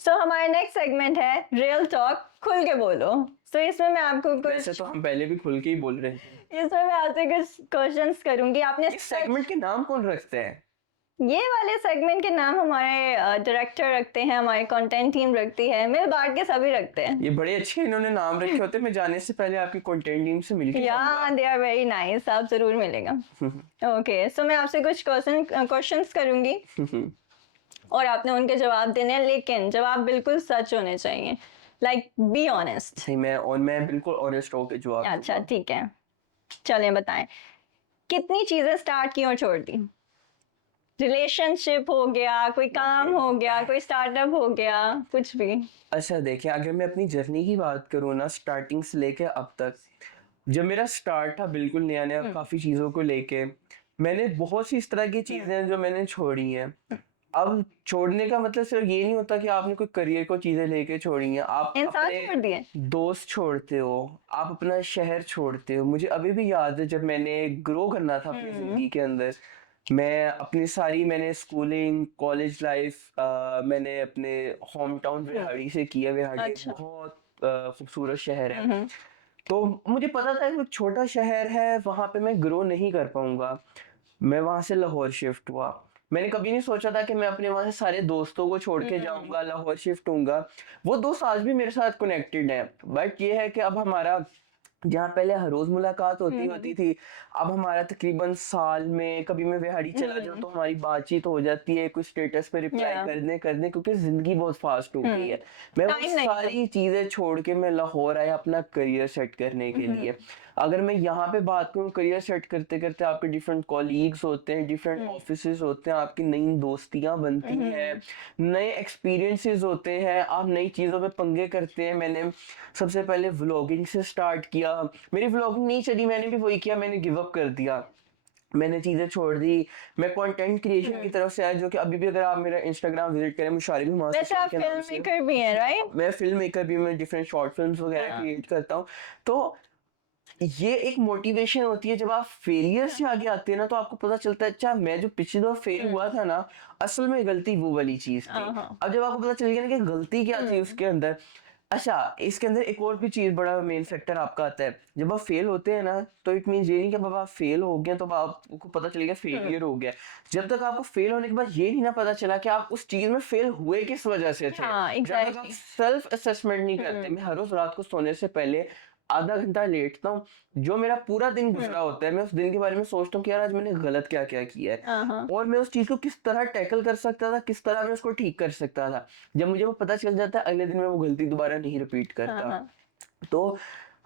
सो हमारा नेक्स्ट सेगमेंट है रियल टॉक, खुल के बोलो। सो इसमें मैं आपको वैसे कुछ तो हम पहले भी खुल के ही बोल रहे थे। इसमें मैं आपसे कुछ क्वेश्चंस करूंगी, आपने इस सेगमेंट के नाम कौन रखते हैं? ये वाले सेगमेंट के नाम हमारे डायरेक्टर रखते हैं, हमारी कंटेंट टीम रखती है, मिल बांट के सभी रखते हैं। ये बड़े अच्छे इन्होंने नाम रखे होते हैं। मैं जाने से पहले आपकी कंटेंट टीम से मिलके या दे आर वेरी नाइस, आप जरूर मिलेगा। ओके, सो मैं आपसे कुछ क्वेश्चंस करूंगी और आपने उनके जवाब देने हैं, लेकिन जवाब बिल्कुल सच होने चाहिए, लाइक बी ऑनेस्ट। सही, मैं बिल्कुल ऑनेस्ट होकर जवाब अच्छा दूंगा। ठीक है, चलें बताएं, कितनी चीजें स्टार्ट की और छोड़ दी? रिलेशनशिप हो गया, कोई काम हो गया, कोई स्टार्टअप हो गया, कुछ भी। अच्छा देखिए, अगर मैं अपनी जर्नी की बात करूँ ना, स्टार्टिंग से लेके अब तक, जब मेरा स्टार्ट था बिल्कुल नया नया, काफ़ी चीज़ों को लेके मैंने बहुत सी इस तरह की चीज़ें हैं जो मैंने छोड़ी हैं। अब छोड़ने का मतलब सिर्फ ये नहीं होता कि आपने कोई करियर को चीज़ें लेके छोड़ी हैं। आप इंसान छोड़ अपने दिए? दोस्त छोड़ते हो, आप अपना शहर छोड़ते हो। मुझे अभी भी याद है जब मैंने ग्रो करना था अपनी ज़िंदगी के अंदर, मैंने स्कूलिंग, कॉलेज लाइफ मैंने अपने होम टाउन बिहाड़ी से किया। बिहाड़ी एक अच्छा। बहुत खूबसूरत शहर है। तो मुझे पता था कि छोटा शहर है, वहाँ पे मैं ग्रो नहीं कर पाऊंगा। मैं वहाँ से लाहौर शिफ्ट हुआ। मैंने कभी नहीं सोचा था कि मैं अपने वहाँ से सारे दोस्तों को छोड़ के जाऊंगा, लाहौर शिफ्ट होऊंगा। वो दोस्त आज भी मेरे साथ कनेक्टेड हैं, बट ये है कि अब हमारा जहाँ पहले हर रोज मुलाकात होती हम्म थी, अब हमारा तकरीबन साल में कभी मैं विहाड़ी चला जाऊँ हम्म तो हमारी बातचीत हो जाती है, कुछ स्टेटस पे रिप्लाई या करने करने, क्योंकि जिंदगी बहुत फास्ट हो गई है। मैं वो टाइम नहीं है। सारी चीजें छोड़ के मैं लाहौर आया अपना करियर सेट करने के लिए। अगर मैं यहाँ पे बात करूँ, करियर सेट करते करते आपके डिफरेंट कॉलीग्स होते हैं, डिफरेंट हम्म ऑफिसेज होते हैं, आपकी नई दोस्तियां बनती हैं, हम्म नए एक्सपीरियंसेस होते हैं, आप नई चीज़ों पे पंगे करते हैं। मैंने सबसे पहले व्लॉगिंग से स्टार्ट किया, मेरी व्लॉगिंग नहीं चली, मैंने भी वही किया, मैंने गिव अप कर दिया, मैंने चीज़ें छोड़ दी। मैं कंटेंट क्रिएशन की हम्म। तरफ से आया, जो कि अभी भी अगर आप मेरा इंस्टाग्राम विजिट करें, मुशारिब मास्टर वैसे आप के नाम फिल्म से। मेकर भी हैं, राइट? मैं फिल्म मेकर भी, मैं डिफरेंट शॉर्ट फिल्म्स वगैरह हाँ क्रिएट करता हूँ। तो ये एक मोटिवेशन होती है, जब आप फेलियर से आगे आते हैं ना, तो आपको पता चलता है अच्छा मैं जो पिछली दफा फेल हम्म हुआ था ना, असल में गलती वो वाली चीज थी। हाँ अब जब आपको पता चल गया ना कि गलती क्या थी हम्म उसके अंदर, अच्छा इसके अंदर एक और भी चीज बड़ा मेन फैक्टर आपका आता है। जब आप फेल होते हैं ना, तो इट मीन ये नहीं कि अब आप फेल हो गए तो अब आपको पता चल गया हम्म फेलियर हो गया। जब तक आपको फेल होने के बाद ये नहीं ना पता चला कि आप उस चीज में फेल हुए किस वजह से थे, हाँ जब तक आप एग्जैक्टली। सेल्फ असेसमेंट नहीं करते। हम्म मैं हर रोज रात को सोने से पहले आधा घंटा लेटता हूँ, जो मेरा पूरा दिन हम्म गुजरा होता है, मैं उस दिन के बारे में सोचता हूँ कि यार आज मैंने गलत क्या क्या किया है, हाँ और मैं उस चीज को किस तरह टैकल कर सकता था, किस तरह मैं उसको ठीक कर सकता था। जब मुझे वो पता चल जाता है, अगले दिन मैं वो गलती दोबारा नहीं रिपीट हाँ करता। हाँ। तो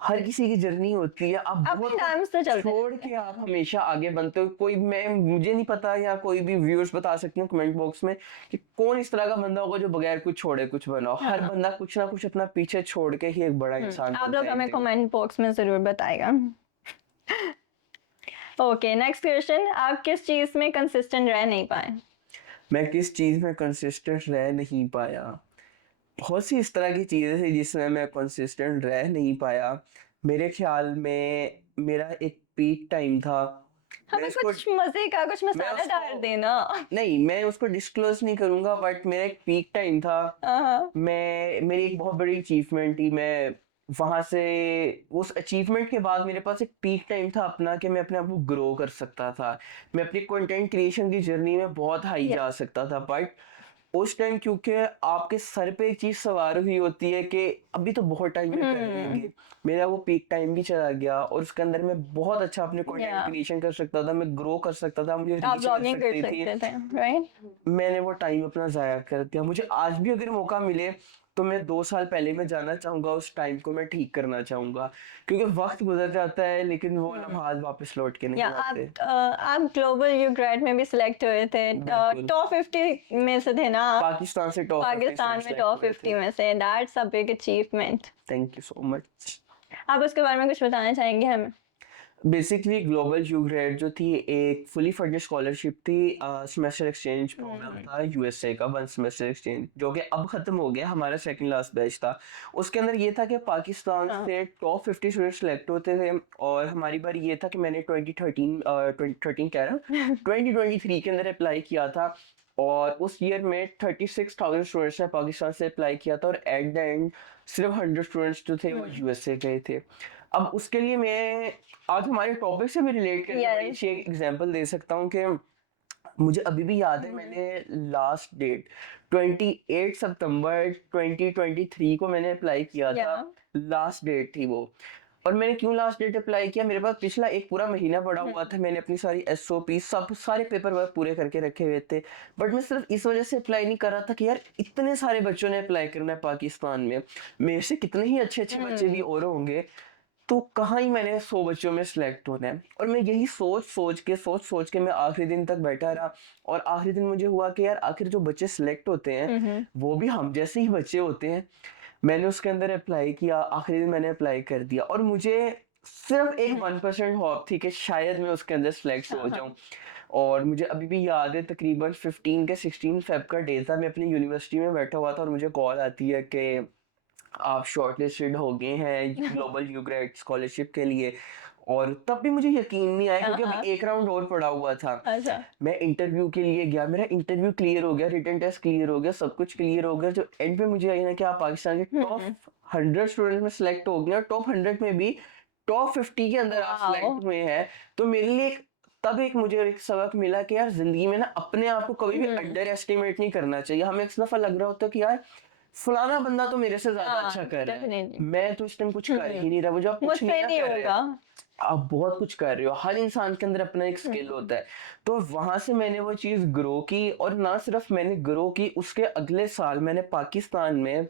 हर किसी की जर्नी होती है, आप अपने बहुत कुछ टाइम से चलते छोड़ रहते के हैं। आप हमेशा आगे बनते हो। कोई मैं मुझे नहीं पता, या कोई भी व्यूअर्स बता सकते हो कमेंट बॉक्स में कि कौन इस तरह का बंदा होगा जो बगैर कुछ छोड़े कुछ बनाओ। हर हाँ बंदा कुछ ना कुछ अपना पीछे छोड़ के ही एक बड़ा इंसान आप बनता लोग है एक हमें दिन। कमेंट बॉक्स में जरूर बताएगा। ओके नेक्स्ट क्वेश्चन, आप किस चीज में कंसिस्टेंट रह नहीं पाए? मैं किस चीज में कंसिस्टेंट रह नहीं पाया? बहुत सी इस तरह की चीजें थी जिसमें मैं कंसिस्टेंट रह नहीं पाया। मेरे ख्याल में मेरा एक पीक टाइम था, मैं हमें इसको कुछ मजे का कुछ मैं मसाला उसको डाल देना। नहीं, मैं उसको डिस्क्लोज नहीं करूंगा, बट मेरा एक पीक टाइम था। हाँ मैं मेरी एक बहुत बड़ी अचीवमेंट थी, मैं वहां से उस अचीवमेंट के बाद मेरे पास एक पीक टाइम था अपना, कि मैं अपने आप को ग्रो कर सकता था, मैं अपनी कंटेंट क्रिएशन की जर्नी में बहुत हाई या जा सकता था। बट उस टाइम क्योंकि आपके सर पे एक चीज सवार हुई होती है कि अभी तो बहुत टाइम में कर हम्म लेंगे, मेरा वो पीक टाइम भी चला गया, और उसके अंदर मैं बहुत अच्छा अपने कंटेंट या क्रिएशन कर सकता था, मैं ग्रो कर सकता था, मुझे आप रीच मिल ब्लॉगिंग कर सकती थी। सकते थे, राइट? मैंने वो टाइम अपना जाया कर दिया। मुझे आज भी अगर मौका मिले तो मैं 2 साल पहले मैं जाना चाहूंगा, उस टाइम को मैं ठीक करना चाहूंगा, क्योंकि वक्त गुजर जाता है लेकिन वो हम्म लम्हात वापस लौट के या नहीं आते। आप ग्लोबल यू ग्रेड में भी सिलेक्ट हुए थे, बिल्कुल, टॉप 50 में से थे ना आप? पाकिस्तान से टॉप 50 में पाकिस्तान में सेलेक्ट टॉप हुए थे। 50 में से, that's a big achievement. Thank you so much. आप उसके बारे में कुछ बताना चाहेंगे हमें? बेसिकली ग्लोबल यू ग्रेड जो थी, एक फुली फंडेड स्कॉलरशिप थी, सेमेस्टर एक्सचेंज प्रोग्राम हम्म था यूएसए का, वन सेमेस्टर एक्सचेंज, जो कि अब खत्म हो गया, हमारा सेकंड लास्ट बैच था। उसके अंदर ये था कि पाकिस्तान हाँ से टॉप 50 स्टूडेंट सेलेक्ट होते थे, और हमारी बार ये था कि मैंने 2013 कह रहा हूँ 2023 के अंदर अप्लाई किया था, और उस ईयर में 36,000 स्टूडेंट्स ने पाकिस्तान से अप्लाई किया था, और एट द एंड सिर्फ 100 स्टूडेंट्स जो थे वो हम्म यूएसए गए थे। अब उसके लिए मैं आज हमारे टॉपिक से भी रिलेट करके बड़ी यस अच्छी एक एग्जांपल दे सकता हूँ कि मुझे अभी भी याद है, मैंने लास्ट डेट 28 सितंबर 2023 को मैंने अप्लाई किया या था, लास्ट डेट थी वो। और मैंने क्यों लास्ट डेट अप्लाई किया, मेरे पास पिछला एक पूरा महीना पड़ा हुआ था, मैंने अपनी सारी एसओपी सब सारे पेपर वर्क पूरे करके रखे हुए थे, बट मैं सिर्फ इस वजह से अप्लाई नहीं कर रहा था कि यार इतने सारे बच्चों ने अप्लाई करना है पाकिस्तान में, मेरे से कितने ही अच्छे अच्छे बच्चे भी और होंगे, तो कहाँ ही मैंने 100 बच्चों में सिलेक्ट होना है। और मैं यही सोच सोच के मैं आखिरी दिन तक बैठा रहा, और आखिरी दिन मुझे हुआ कि यार आखिर जो बच्चे सिलेक्ट होते हैं हम्म वो भी हम जैसे ही बच्चे होते हैं। मैंने उसके अंदर अप्लाई किया, आखिरी दिन मैंने अप्लाई कर दिया, और मुझे सिर्फ एक 1% होप थी कि शायद मैं उसके अंदर सिलेक्ट हाँ हो हाँ जाऊं। और मुझे अभी भी याद है, तकरीबन 15 के 16 फेब का डे था, मैं अपनी यूनिवर्सिटी में बैठा हुआ था, और मुझे कॉल आती है कि आप शॉर्टलिस्टेड हो गए हैं ग्लोबल यू ग्रेड स्कॉलरशिप के लिए। और तब भी मुझे यकीन नहीं आया, हाँ क्योंकि अभी हाँ एक राउंड और पड़ा हुआ था। अच्छा मैं इंटरव्यू के लिए गया, मेरा इंटरव्यू क्लियर हो गया, रिटन टेस्ट क्लियर हो गया, सब कुछ क्लियर हो गया, जो एंड पे मुझे आई ना कि आप पाकिस्तान के टॉप हम्म 100 स्टूडेंट में सिलेक्ट हो गए, और टॉप 100 में भी टॉप 50 के अंदर आप वाओ सिलेक्ट हुए हैं। तो मेरे लिए तब एक मुझे एक सबक मिला कि यार जिंदगी में ना अपने आप को कभी भी हम्म अंडर एस्टिमेट नहीं करना चाहिए। हमें एक दफा लग रहा होता है कि यार फलाना बंदा तो मेरे से ज्यादा हाँ, अच्छा कर रहा है, definitely. मैं तो इस टाइम कुछ कर ही नहीं रहा, वो जो आप कुछ मुझसे नहीं ना नहीं कर रहे होगा। आप बहुत कुछ कर रहे हो। हर इंसान के अंदर अपना एक स्किल होता है। तो वहां से मैंने वो चीज ग्रो की, और ना सिर्फ मैंने ग्रो की, उसके अगले साल मैंने पाकिस्तान में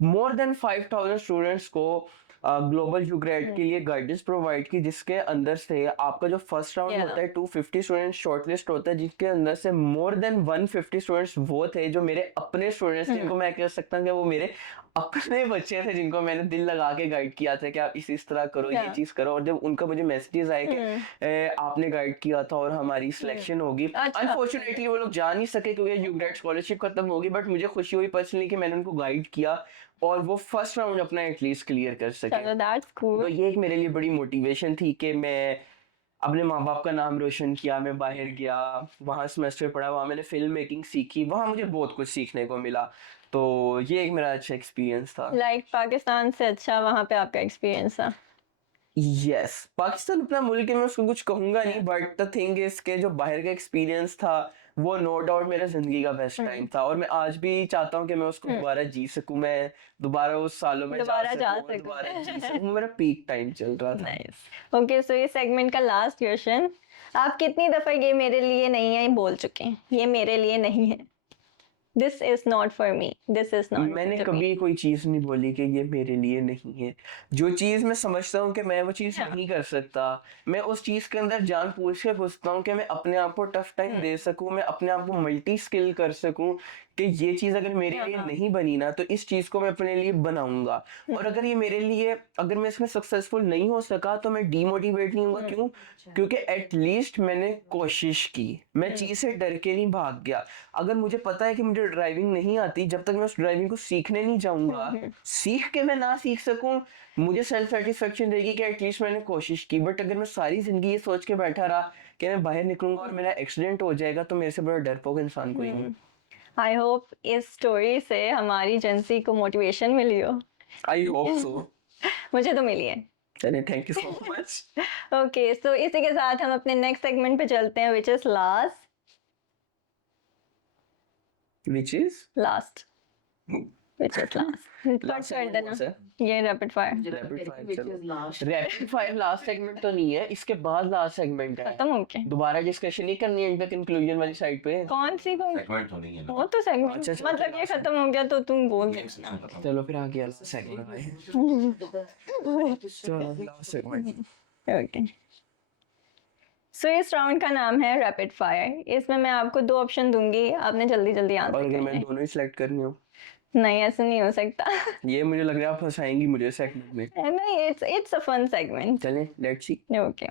मोर देन 5000 स्टूडेंट्स को ग्लोबल यूग्रेड के लिए गाइडेंस प्रोवाइड की, जिसके अंदर से आपका जो फर्स्ट राउंड Yeah. होता है 250 स्टूडेंट्स शॉर्टलिस्ट होता है, जिसके अंदर से मोर देन 150 स्टूडेंट्स वो थे जो मेरे अपने स्टूडेंट्स, जिनको मैं कह सकता हूँ कि वो मेरे अपने बच्चे थे, जिनको मैंने दिल लगा के गाइड किया था कि आप इस तरह करो, ये Yeah. चीज करो। और जब उनका मुझे मैसेजेस आए कि आपने गाइड किया था और हमारी सिलेक्शन होगी, अच्छा। अनफॉर्चुनेटली वो लोग जा नहीं सके क्योंकि यूग्रेड स्कॉलरशिप खत्म होगी, बट मुझे खुशी हुई पर्सनली कि मैंने उनको गाइड किया और वो फर्स्ट राउंड अपना एटलीस्ट क्लियर कर सके। चलो दैट्स तो कूल। ये एक मेरे लिए बड़ी मोटिवेशन थी कि मैं अपने माँ बाप का नाम रोशन किया, मैं बाहर गया, वहाँ सेमेस्टर पढ़ा, वहाँ मैंने फिल्म मेकिंग सीखी, वहाँ मुझे बहुत कुछ सीखने को मिला। तो ये एक मेरा अच्छा एक्सपीरियंस था। लाइक पाकिस्तान से अच्छा वहाँ पे आपका एक्सपीरियंस था। यस, पाकिस्तान अपना मुल्क है, मैं उसको कुछ कहूंगा नहीं, बट द थिंग इज के जो बाहर का एक्सपीरियंस था वो नो डाउट मेरा जिंदगी का बेस्ट टाइम था, और मैं आज भी चाहता हूँ कि मैं उसको दोबारा जी सकूं, मैं दोबारा उस सालों में दोबारा जा सकूं और सकूं। दोबारा जी सकूं। मेरा पीक टाइम चल रहा था। नाइस। ओके, सो ये सेगमेंट का लास्ट क्वेश्चन, आप कितनी दफा ये मेरे लिए नहीं है बोल चुके हैं? ये मेरे लिए नहीं है, this is not for me, this is not मैंने कभी कोई चीज नहीं बोली कि ये मेरे लिए नहीं है। जो चीज मैं समझता हूँ कि मैं वो चीज नहीं कर सकता, मैं उस चीज के अंदर जान पूछ के घुसता हूँ कि मैं अपने आप को टफ टाइम दे सकूं, मैं अपने आप को मल्टी स्किल कर सकूं कि ये चीज अगर मेरे लिए नहीं बनी ना तो इस चीज को मैं अपने लिए बनाऊंगा। और अगर ये मेरे लिए, अगर मैं इसमें सक्सेसफुल नहीं हो सका तो मैं डीमोटिवेट नहीं होऊंगा। क्यों? क्योंकि एटलीस्ट मैंने कोशिश की, मैं चीज से डर के नहीं भाग गया। अगर मुझे पता है कि मुझे ड्राइविंग नहीं आती, जब तक मैं उस ड्राइविंग को सीखने नहीं जाऊंगा, सीख के मैं ना सीख सकूं, मुझे सेल्फ सेटिस्फेक्शन रहेगी कि एटलीस्ट मैंने कोशिश की। बट अगर मैं सारी जिंदगी ये सोच के बैठा रहा कि मैं बाहर निकलूंगा और मेरा एक्सीडेंट हो जाएगा, तो मेरे से बड़ा डरपोक इंसान कोई नहीं। आई होप इस स्टोरी से हमारी जेंसी को मोटिवेशन मिली हो। I hope so. मुझे तो मिली है। चलिए, thank you so much. Okay, so इसी के साथ हम अपने नेक्स्ट सेगमेंट पे चलते हैं, which is last. Which is last which is last cut last कर segment देना, कौन सा है? ये rapid fire rapid fire. which चलो, is last. Rapid fire last segment तो नहीं है, इसके बाद लास्ट सेगमेंट है। खत्म हो गया। दोबारा डिस्कशन नहीं करनी है इनका कंक्लूजन वाली साइड पे। कौन सी कौन सेगमेंट तो नहीं है ना। वो तो सेगमेंट, अच्छा, अच्छा, मतलब ये last खत्म हो गया तो तुम बोल दे। गेम्स नाम खत्म। चलो फिर आगे वाला सेगमेंट है। चलो लास्ट सेगमेंट। ओके, सो इस राउंड का नाम है रैपिड फायर। इसमें मैं आपको दो ऑप्शन दूंगी, आपने जल्दी जल्दी और आंसर अगर करना मैं है। दोनों ही सिलेक्ट करनी हो? नहीं, ऐसा नहीं हो सकता। ये मुझे लग रहा है आप फंसाएंगी मुझे सेगमेंट में। नहीं, इट्स अ फन सेगमेंट। चलें, let's see. Okay,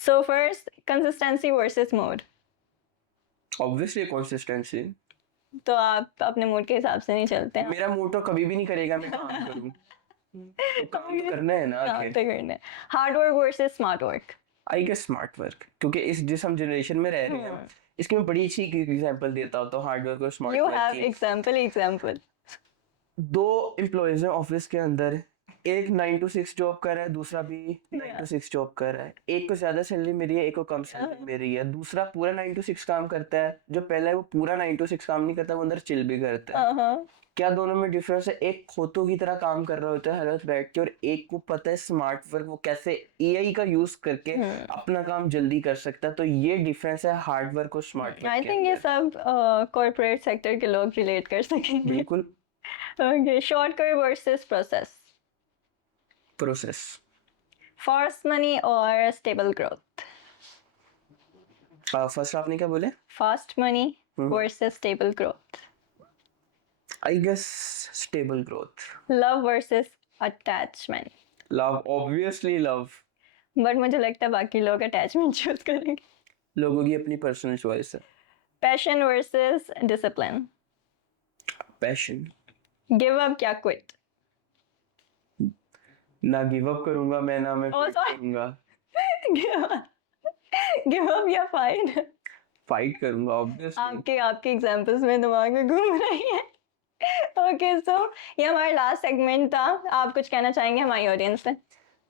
so first, consistency versus mode. Obviously consistency. तो आप अपने मूड के हिसाब से नहीं चलते हैं। मेरा मूड तो कभी भी नहीं करेगा मैं काम करूं, तो काम तो करना है ना आखिर। Hard work versus smart work. I guess smart work, क्योंकि इस जिस हम जनरेशन में रह रहे हैं इसकी मैं बड़ी अच्छी एग्जांपल देता हूँ। तो हार्ड वर्क और स्मार्ट यू वर्क हैव की एग्जांपल। दो एम्प्लॉयज हैं ऑफिस के अंदर, एक 9 to 6 जॉब कर रहा है, दूसरा भी 9 to 6 जॉब कर रहा है। एक को ज्यादा सैलरी मिल रही है, एक को कम सैलरी मिल रही है। दूसरा पूरा 9 to 6 काम करता है, जो पहला है वो पूरा 9 to 6 काम नहीं करता, वो अंदर चिल भी करता है। क्या दोनों में डिफरेंस है? एक खोतों की तरह काम कर रहा होता है हर वक्त बैठ के, और एक को पता है स्मार्ट वर्क, वो कैसे एआई का यूज करके अपना काम जल्दी कर सकता है। तो ये डिफरेंस है हार्ड वर्क और स्मार्ट वर्क आई के थिंक ये अंदर। सब कॉर्पोरेट सेक्टर के लोग रिलेट कर सकेंगे। बिल्कुल। Okay, shortcut versus process. Process. Fast money और स्टेबल ग्रोथ। फर्स्ट आपने क्या बोले? Fast money versus stable growth. I guess stable growth. Love versus attachment. Love, obviously love. But मुझे लगता है बाकी लोग अटैचमेंट चूज करेंगे। लोगों की अपनी पर्सनल चॉइस है। Passion versus discipline. Passion. Give up या क्विट। ना गिव अप करूंगा मैं, ना मैं Oh, quit sorry. करूंगा। गिव अप या फाइट। फाइट करूंगा ऑब्वियसली। आपके एग्जांपल्स में दिमाग में घूम रही है। ओके, सो ये हमारा लास्ट सेगमेंट था। आप कुछ कहना चाहेंगे हमारी ऑडियंस से?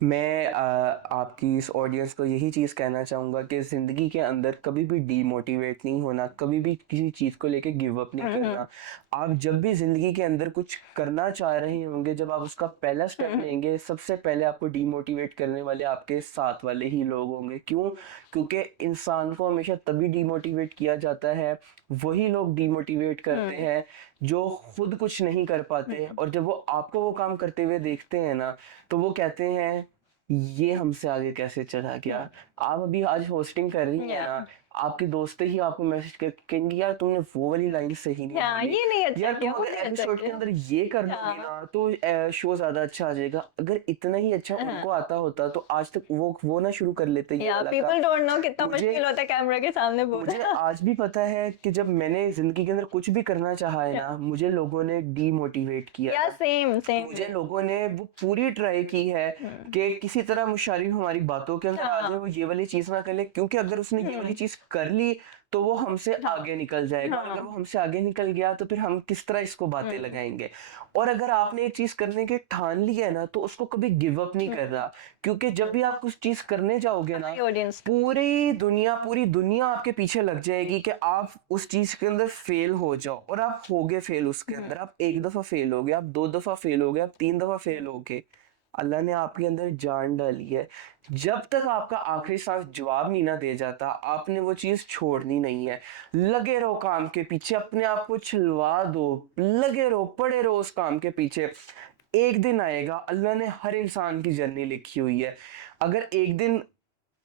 मैं आपकी इस ऑडियंस को यही चीज़ कहना चाहूँगा कि ज़िंदगी के अंदर कभी भी डीमोटिवेट नहीं होना, कभी भी किसी चीज़ को लेके गिव अप नहीं करना। आप जब भी ज़िंदगी के अंदर कुछ करना चाह रहे होंगे, जब आप उसका पहला स्टेप लेंगे, सबसे पहले आपको डीमोटिवेट करने वाले आपके साथ वाले ही लोग होंगे। क्यों? क्योंकि इंसान को हमेशा तभी डीमोटिवेट किया जाता है, वही लोग डीमोटिवेट करते हैं जो खुद कुछ नहीं कर पाते, और जब वो आपको वो काम करते हुए देखते हैं ना, तो वो कहते हैं ये हमसे आगे कैसे चला गया। आप अभी आज होस्टिंग कर रही हैं या ना, आपके दोस्त ही आपको मैसेज कहेंगे यार तुमने वो वाली लाइन सही नहीं या बोली, ये नहीं अच्छा यार तुम किया, वो अगर नहीं अच्छा एपिसोड के किया। अंदर ये कर दोगी हाँ ना तो शो ज्यादा अच्छा आ जाएगा। अगर इतना ही अच्छा हाँ उनको आता होता तो आज तक वो ना शुरू कर लेते ये या वाला काम। पीपल डोंट नो कितना मुझे मुश्किल होता है कैमरा के सामने मुझे बोलना। आज भी पता है कि जब मैंने जिंदगी के अंदर कुछ भी करना चाहा है ना, मुझे लोगों ने डीमोटिवेट किया या था। सेम सेम मुझे लोगों ने वो पूरी ट्राई की है कि किसी तरह मुशारिफ हमारी बातों के अंदर आ जाए, हाँ वो ये वाली चीज ना कर ले, क्योंकि अगर उसने ये वाली चीज कर ली तो वो हमसे हाँ आगे निकल जाएगा, और अगर वो हाँ हमसे आगे निकल गया तो फिर हम किस तरह इसको बातें लगाएंगे। और अगर आपने एक चीज करने के ठान ली है ना, तो उसको कभी गिव अप नहीं करना, क्योंकि जब भी आप कुछ चीज करने जाओगे ना, ऑडियंस पूरी दुनिया आपके पीछे लग जाएगी कि आप उस चीज के अंदर फेल हो जाओ, और आप होगे फेल उसके अंदर। आप एक दफा फेल हो गए, आप दो दफा फेल हो गए, आप तीन दफा फेल हो गए, अल्लाह ने आपके अंदर जान डाली है। जब तक आपका आखिरी सांस जवाब नहीं ना दे जाता, आपने वो चीज छोड़नी नहीं है। लगे रहो काम के पीछे, अपने आप को छिलवा दो, लगे रहो, पड़े रहो उस काम के पीछे। एक दिन आएगा, अल्लाह ने हर इंसान की जर्नी लिखी हुई है। अगर एक दिन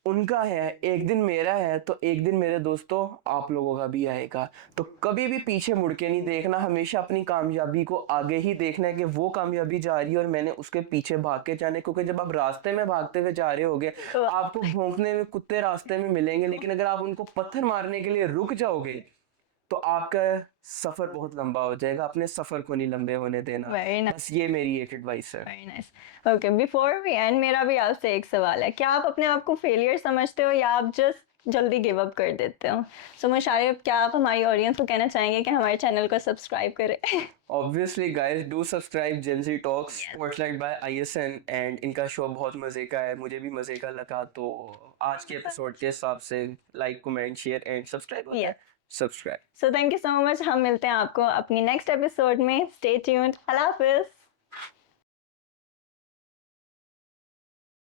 उनका है, एक दिन मेरा है, तो एक दिन मेरे दोस्तों आप लोगों का भी आएगा। तो कभी भी पीछे मुड़ के नहीं देखना, हमेशा अपनी कामयाबी को आगे ही देखना है कि वो कामयाबी जा रही है और मैंने उसके पीछे भाग के जाने। क्योंकि जब आप रास्ते में भागते हुए जा रहे होगे, तो आपको भौंकने में कुत्ते रास्ते में मिलेंगे, लेकिन अगर आप उनको पत्थर मारने के लिए रुक जाओगे तो आपका सफर बहुत लंबा हो जाएगा। अपने सफर को नहीं लंबे होने देना। वेरी बस ये मेरी एक एडवाइस है। Very nice. Okay, before we end मेरा भी आपसे एक सवाल है, क्या आप अपने आप को फेलियर समझते हो या आप जस्ट जल्दी गिव अप कर देते हो? सो मुशारिफ, क्या आप हमारी ऑडियंस को कहना चाहेंगे कि हमारे चैनल को सब्सक्राइब करें? Obviously guys do subscribe Gen Z Talks Spotlight by ISN, and इनका शो बहुत मज़े का है, मुझे भी मज़े का लगा। तो आज के एपिसोड के हिसाब से like comment share and subscribe होता है, subscribe. So thank you so much. हम मिलते हैं आपको अपनी नेक्स्ट एपिसोड में। Stay tuned. अल्लाह हाफिज।